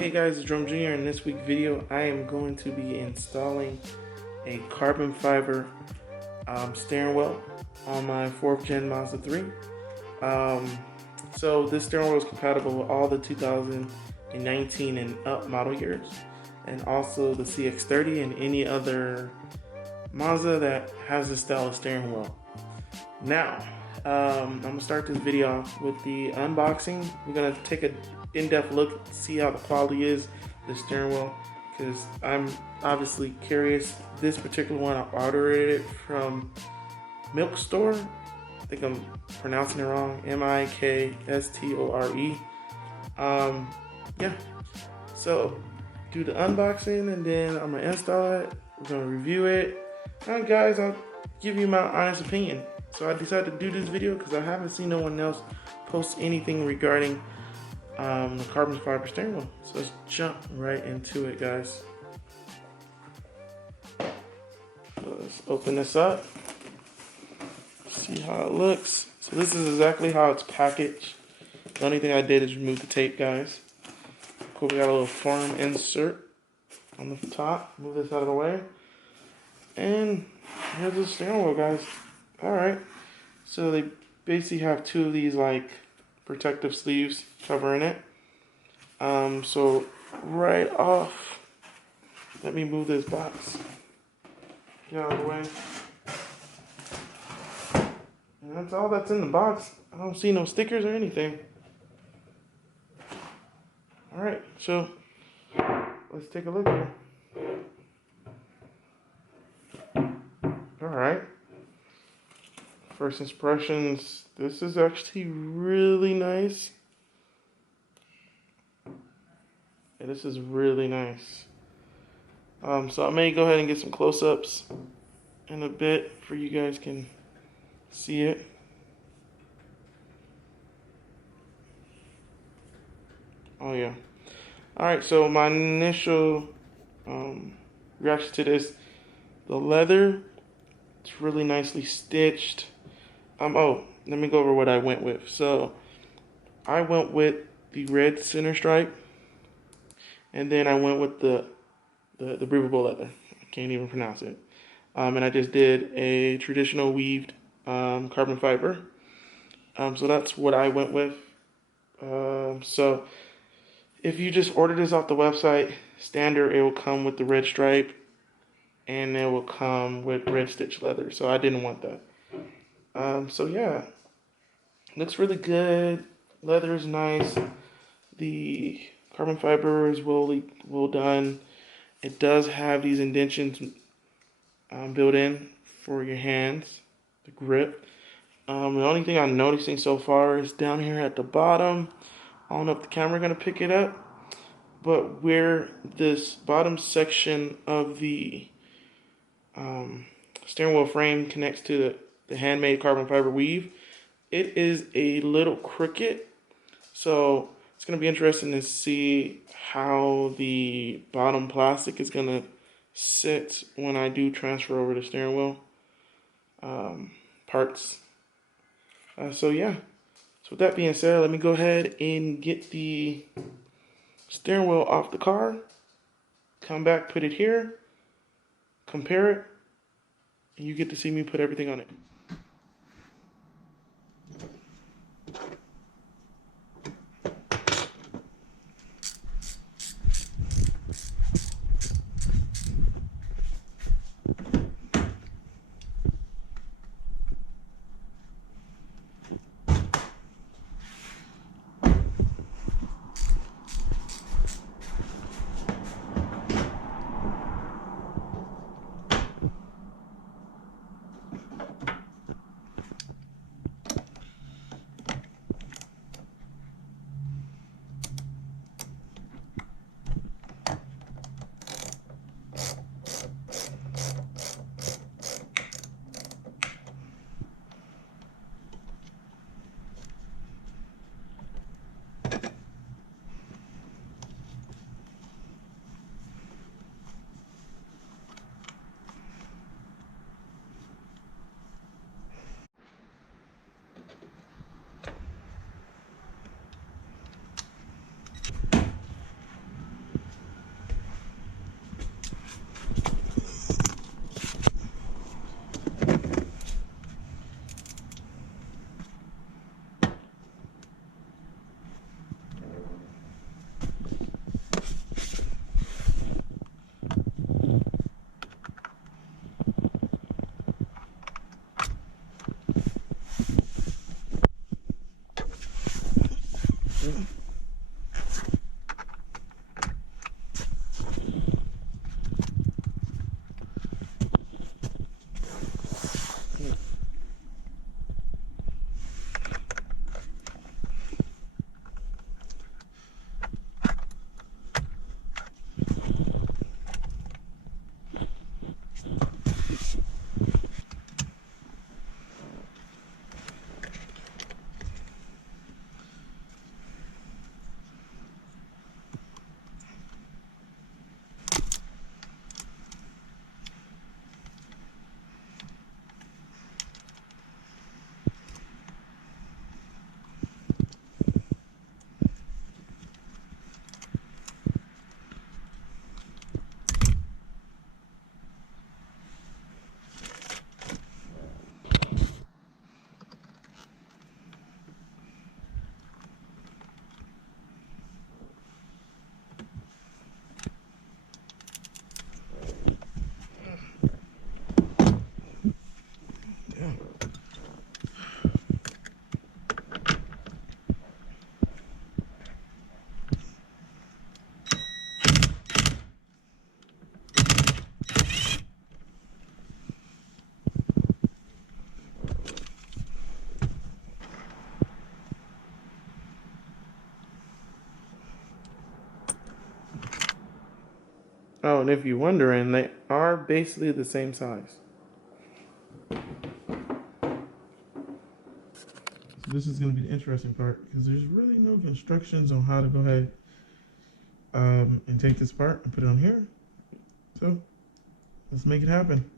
Hey guys, it's Jerome Jr. In this week's video, I am going to be installing a carbon fiber steering wheel on my 4th gen Mazda 3. So this steering wheel is compatible with all the 2019 and up model years, and also the CX-30 and any other Mazda that has this style of steering wheel. Now, I'm gonna start this video off with the unboxing. We're gonna take an in-depth look, see how the quality is, the steering wheel, because I'm obviously curious. This particular one, I ordered it from Mikstore. I think I'm pronouncing it wrong. Mikstore. Yeah. So do the unboxing and then I'm gonna install it. We're gonna review it. And guys, I'll give you my honest opinion. So I decided to do this video because I haven't seen no one else post anything regarding the carbon fiber steering wheel. So let's jump right into it, guys. So let's open this up. See how it looks. So this is exactly how it's packaged. The only thing I did is remove the tape, guys. Cool, we got a little foam insert on the top. Move this out of the way. And here's the steering wheel, guys. Alright. So they basically have two of these like protective sleeves covering it. So right off, let me move this box. Get out of the way. And that's all that's in the box. I don't see no stickers or anything. Alright, so let's take a look here. Alright. First impressions, this is actually really nice. Yeah, this is really nice. So I may go ahead and get some close-ups in a bit for you guys can see it. Oh yeah. Alright, so my initial reaction to this, the leather, it's really nicely stitched. Oh, let me go over what I went with. So I went with the red center stripe, and then I went with the breathable leather. I can't even pronounce it. And I just did a traditional weaved carbon fiber. So that's what I went with. So if you just order this off the website, standard, it will come with the red stripe, and it will come with red stitch leather. So I didn't want that. So yeah, looks really good. Leather is nice. The carbon fiber is well done. It does have these indentions built in for your hands, the grip. The only thing I'm noticing so far is down here at the bottom. I don't know if the camera gonna pick it up, but where this bottom section of the steering wheel frame connects to the handmade carbon fiber weave, it is a little crooked. So it's going to be interesting to see how the bottom plastic is going to sit when I do transfer over the steering wheel parts. So yeah, so with that being said, let me go ahead and get the steering wheel off the car, come back, put it here, compare it, and you get to see me put everything on it. Oh, and if you're wondering, they are basically the same size. So this is going to be the interesting part because there's really no instructions on how to go ahead and take this part and put it on here. So let's make it happen.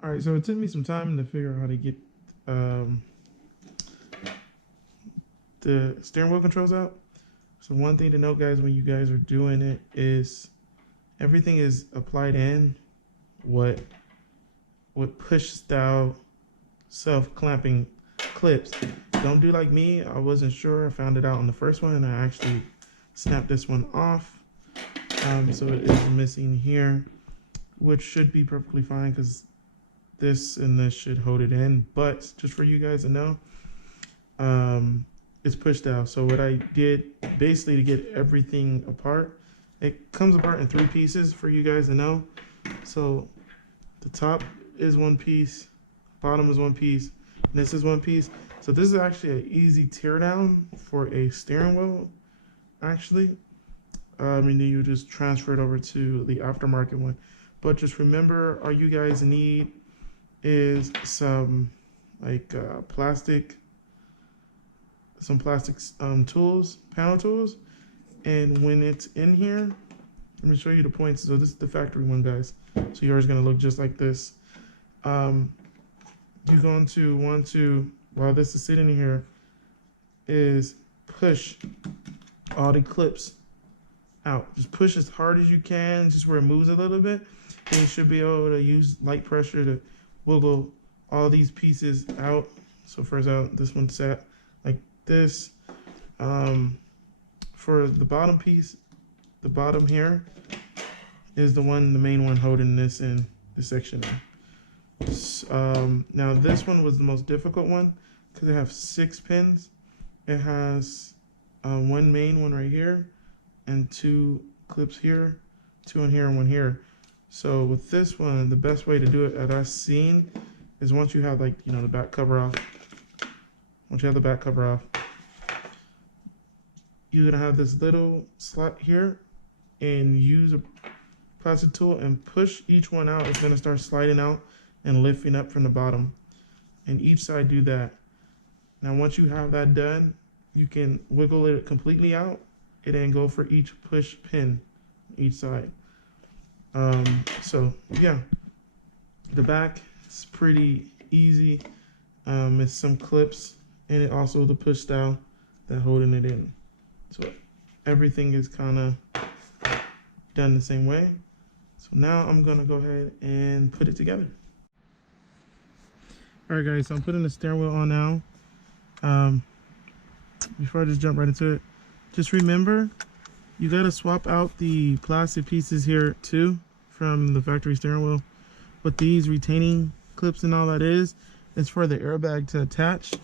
All right, so it took me some time to figure out how to get the steering wheel controls out. So one thing to note, guys, when you guys are doing it is everything is applied in what push style self-clamping clips. Don't do like me. I wasn't sure. I found it out on the first one and I actually snapped this one off. So it is missing here, which should be perfectly fine because this and this should hold it in. But just for you guys to know, it's pushed out. So what I did basically to get everything apart, it comes apart in 3 pieces for you guys to know. So the top is 1 piece, bottom is 1 piece, and this is 1 piece. So this is actually an easy teardown for a steering wheel, actually. And then you just transfer it over to the aftermarket one. But just remember, all you guys need is some like plastic tools, panel tools. And when it's in here, let me show you the points. So this is the factory one, guys. So yours is gonna look just like this. You're going to want to, while this is sitting here, is push all the clips out. Just push as hard as you can, just where it moves a little bit. And you should be able to use light pressure to wiggle all these pieces out. So first out, this one's set like this. For the bottom piece, the bottom here is the main one holding this in this section. Now this one was the most difficult one because it has 6 pins. It has 1 main one right here and 2 clips here, 2 in here and 1 here. So with this one, the best way to do it that I've seen is once you have, like, you know, the back cover off. Once you have the back cover off, you're gonna have this little slot here and use a plastic tool and push each one out. It's gonna start sliding out and lifting up from the bottom. And each side do that. Now once you have that done, you can wiggle it completely out and then go for each push pin each side. So yeah, the back is pretty easy. It's some clips and it also the push style that holding it in. So everything is kind of done the same way. So now I'm gonna go ahead and put it together. All right, guys, so I'm putting the steering wheel on now. Before I just jump right into it, just remember you gotta swap out the plastic pieces here too from the factory steering wheel. What these retaining clips and all that is for the airbag to attach.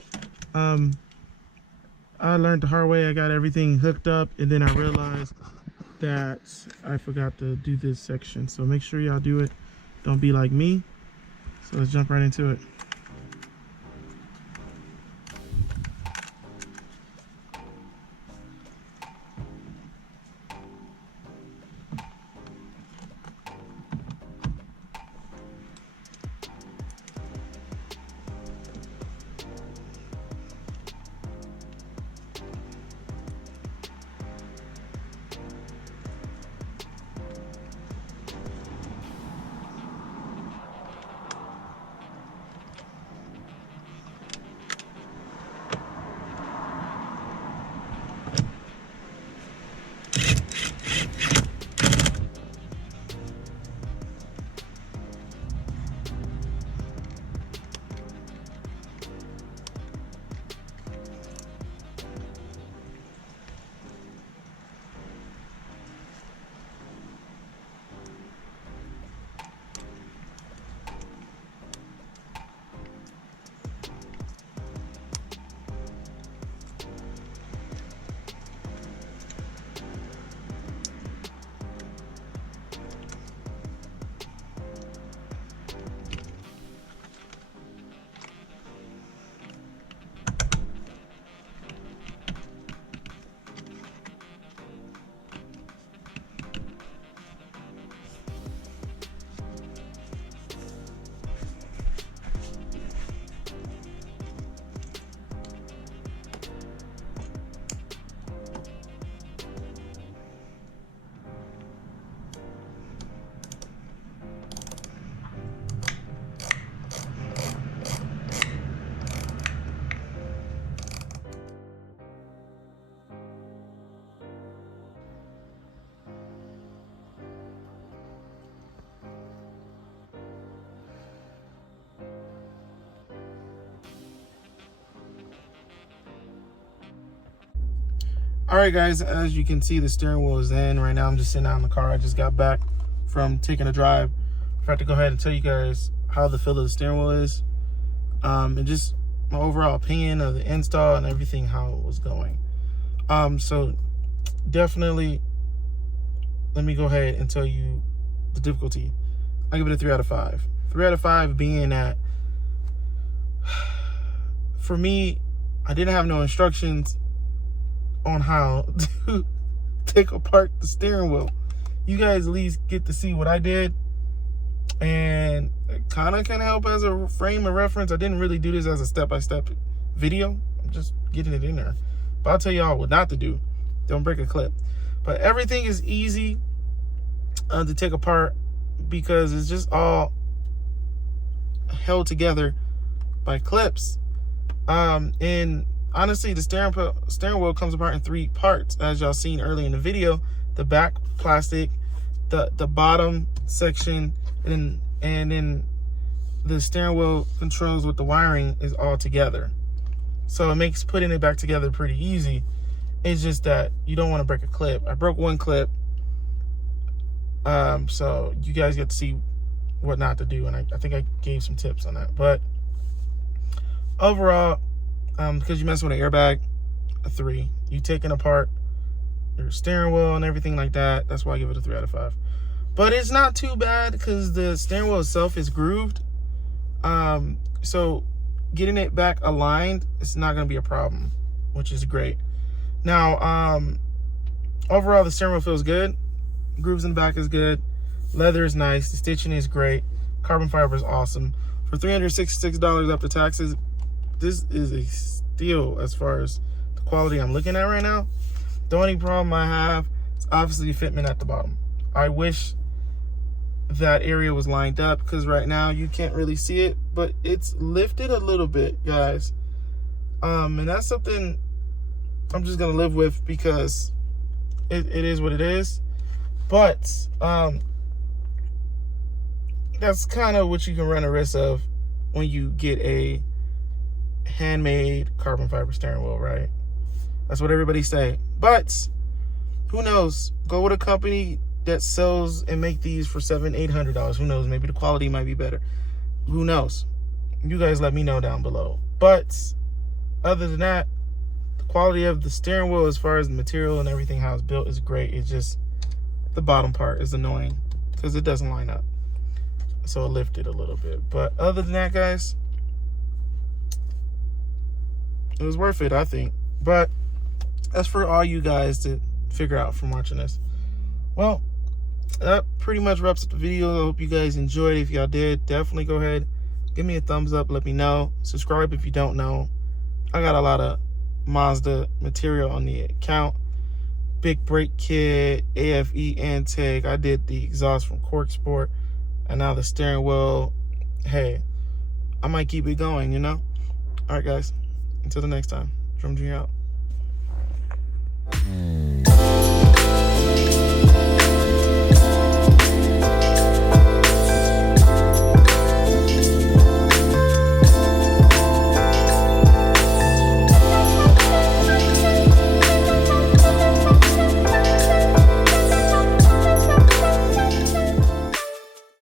I learned the hard way. I got everything hooked up and then I realized that I forgot to do this section. So make sure y'all do it. Don't be like me. So let's jump right into it. All right, guys, as you can see, the steering wheel is in. Right now, I'm just sitting out in the car. I just got back from taking a drive. I have to go ahead and tell you guys how the feel of the steering wheel is, and just my overall opinion of the install and everything, how it was going. So definitely, let me go ahead and tell you the difficulty. I give it a 3 out of 5. 3 out of 5 being that, for me, I didn't have no instructions on how to take apart the steering wheel. You guys at least get to see what I did, and it kind of can help as a frame of reference. I didn't really do this as a step-by-step video. I'm just getting it in there. But I'll tell y'all what not to do. Don't break a clip. But everything is easy to take apart because it's just all held together by clips. And honestly, the steering wheel comes apart in 3 parts, as y'all seen earlier in the video. The back plastic, the bottom section, and then the steering wheel controls with the wiring is all together. So it makes putting it back together pretty easy. It's just that you don't want to break a clip. I broke one clip, so you guys get to see what not to do, and I think I gave some tips on that. But overall, because you mess with an airbag, a 3. You taking apart your steering wheel and everything like that, that's why I give it a 3 out of 5. But it's not too bad because the steering wheel itself is grooved. So getting it back aligned, it's not going to be a problem, which is great. Now, overall, the steering wheel feels good. Grooves in the back is good. Leather is nice. The stitching is great. Carbon fiber is awesome. For $366 after taxes, this is a steal as far as the quality I'm looking at right now. The only problem I have is obviously the fitment at the bottom. I wish that area was lined up because right now you can't really see it, but it's lifted a little bit, guys. And that's something I'm just gonna live with because it is what it is. But that's kind of what you can run a risk of when you get a handmade carbon fiber steering wheel, right? That's what everybody say. But who knows? Go with a company that sells and make these for $700-800. Who knows? Maybe the quality might be better. Who knows? You guys let me know down below. But other than that, the quality of the steering wheel as far as the material and everything, how it's built, is great. It's just the bottom part is annoying because it doesn't line up. So it lifted a little bit. But other than that, guys, it was worth it, I think. But that's for all you guys to figure out from watching this. Well, that pretty much wraps up the video. I hope you guys enjoyed. If y'all did, definitely go ahead, give me a thumbs up, let me know. Subscribe if you don't know. I got a lot of Mazda material on the account. Big brake kit, AFE intake. I did the exhaust from Cork Sport, and now the steering wheel. Hey, I might keep it going, you know? All right, guys. Until the next time, Jerome Jr. out.